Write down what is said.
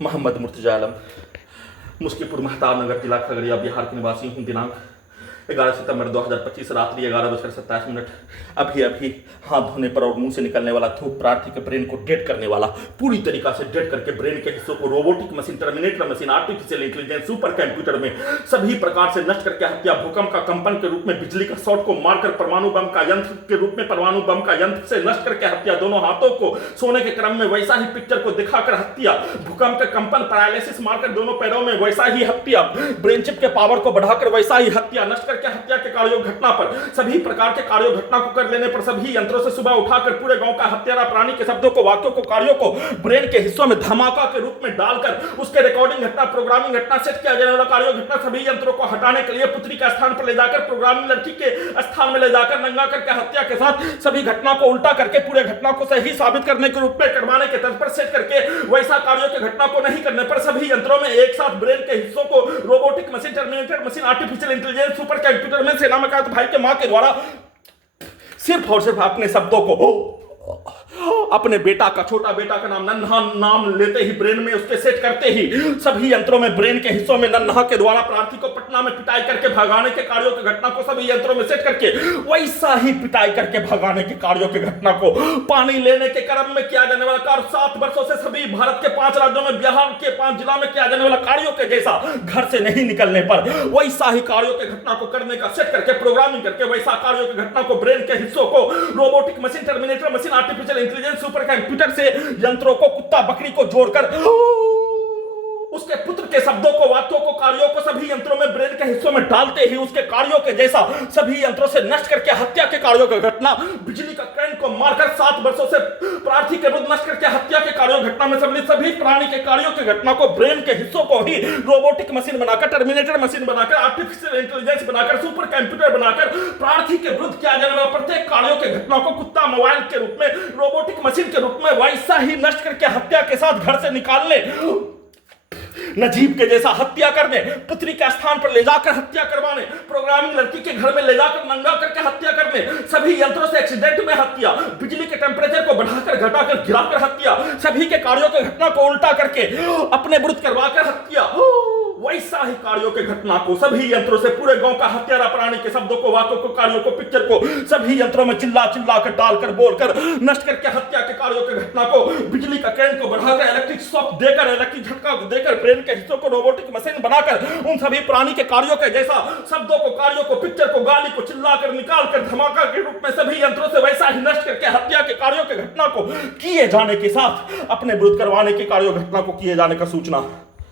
मोहम्मद मुर्तजा आलम, मुस्कीपुर महताब नगर, जिला खगड़िया, बिहार के निवासी हूँ। दिनांक 11 सितंबर 2025 रात्रि 11:27। अभी हाथ धोने पर और मुंह से निकलने वाला थूक प्रार्थी के ब्रेन को डेड करने वाला, पूरी तरीका से डेड करके ब्रेन के हिस्सों को robotic machine, terminator machine, artificial intelligence, super computer में सभी प्रकार से नष्ट करके हत्या, भूकंप का कंपन के रूप में, बिजली का शॉट को मारकर परमाणु बम का यंत्र के रूप में, परमाणु बम का यंत्र से नष्ट करके हत्या, दोनों हाथों को सोने के क्रम में वैसा ही पिक्चर को दिखाकर हत्या, भूकंप का कंपन, पैरालिसिस मारकर दोनों पैरों में वैसा ही हत्या, ब्रेन चिप के पावर को बढ़ाकर वैसा ही हत्या, नष्ट करके हत्या के कार्यों घटना पर, सभी प्रकार के कार्यों घटना को कर लेने पर सभी यंत्रों से सुबह उठाकर पूरे गांव का हत्यारा प्राणी के शब्दों को, वाक्यों को, कार्यों को ब्रेन के हिस्सों में धमाका के रूप में डालकर उसके रिकॉर्डिंग घटना, प्रोग्रामिंग घटना, सेट किया जाने वाला कार्यों घटना, सभी यंत्रों को हटाने के लिए पुत्री का स्थान पर ले जाकर प्रोग्रामिंग लड़की के स्थान में ले जाकर नंगा करके हत्या के साथ सभी घटना को उल्टा करके पूरे घटना को सही साबित करने के रूप में करवाने के तर्ज पर सेट करके वैसा कार्यों की घटना को नहीं करने पर सभी यंत्रों में एक साथ ब्रेन के हिस्सों को robotic machine, terminator machine, artificial intelligence, super computer में सेना में भाई के मां के द्वारा सिर्फ और सिर्फ अपने शब्दों को, अपने बेटा का, छोटा बेटा का नाम नन्हा नाम लेते ही ब्रेन में उसके सेट करते ही सभी यंत्रों में ब्रेन के हिस्सों में नन्हा के द्वारा प्रार्थी को पटना में पिटाई करके भगाने के कार्यों की घटना को सभी यंत्रों में सेट करके वैसा ही पिटाई करके भगाने के कार्यों की घटना को, पानी लेने के क्रम में किया जाने वाला कार्य 7 वर्षों से सभी भारत के 5 राज्यों में, बिहार के 5 जिला में किया जाने वाला कार्यों के जैसा घर से नहीं निकलने पर वैसा ही कार्यों की घटना को करने का सेट करके प्रोग्रामिंग करके वैसा कार्यों की घटना को ब्रेन के हिस्सों को robotic machine, terminator machine, artificial intelligence, super computer से यंत्रों को, कुत्ता बकरी को जोड़कर उसके पुत्र के शब्दों को, वाक्यों को, कार्यों को सभी यंत्रों में ब्रेन के हिस्सों में डालते ही उसके कार्यों के जैसा सभी यंत्रों से नष्ट करके हत्या के कार्यों की घटना, बिजली का करंट को मारकर 7 वर्षों से प्रार्थी के विरुद्ध नष्ट करके हत्या के कार्यों घटना में सम्मिलित सभी प्राणी के कार्यों की घटना को ब्रेन के हिस्सों को ही रोबोटिक मशीन बनाकर, टर्मिनेटर मशीन बनाकर, आर्टिफिशियल इंटेलिजेंस बनाकर, सुपर कंप्यूटर बनाकर प्रार्थी के विरुद्ध किया जाने वाला प्रत्येक कार्यों की घटना को कुत्ता मोबाइल के रूप में, रोबोटिक मशीन के रूप में वैसा ही नष्ट करके हत्या के साथ घर से निकालने, नजीब के जैसा हत्या करने, पुत्री के स्थान पर ले जाकर हत्या करवाने, प्रोग्रामिंग लड़की के घर में ले जाकर नंगा करके हत्या करने, सभी यंत्रों से एक्सीडेंट में हत्या, बिजली के टेंपरेचर को बढ़ाकर घटाकर गिराकर हत्या, सभी के कार्यों की घटना को उल्टा करके अपने विरुद्ध करवाकर हत्या, वैसा ही कार्यों के घटना को सभी यंत्रों से पूरे गांव का हत्यारा प्राणी के शब्दों को, वाक्यों को, कार्यों को, पिक्चर को सभी यंत्रों में चिल्ला चिल्ला कर डालकर बोलकर नष्ट करके हत्या के कार्यों की घटना को, बिजली का करंट को बढ़ाकर, इलेक्ट्रिक शॉक देकर, इलेक्ट्रिक झटका देकर ब्रेन के हिस्सों को रोबोटिक मशीन बनाकर उन सभी प्राणी के कार्यों के जैसा शब्दों को, कार्यों को, पिक्चर को, गाली को चिल्लाकर निकालकर धमाका के रूप में सभी यंत्रों से वैसा ही नष्ट करके हत्या के कार्यों की घटना को किए जाने के साथ अपने विरुद्ध करवाने के कार्यों घटना को किए जाने का सूचना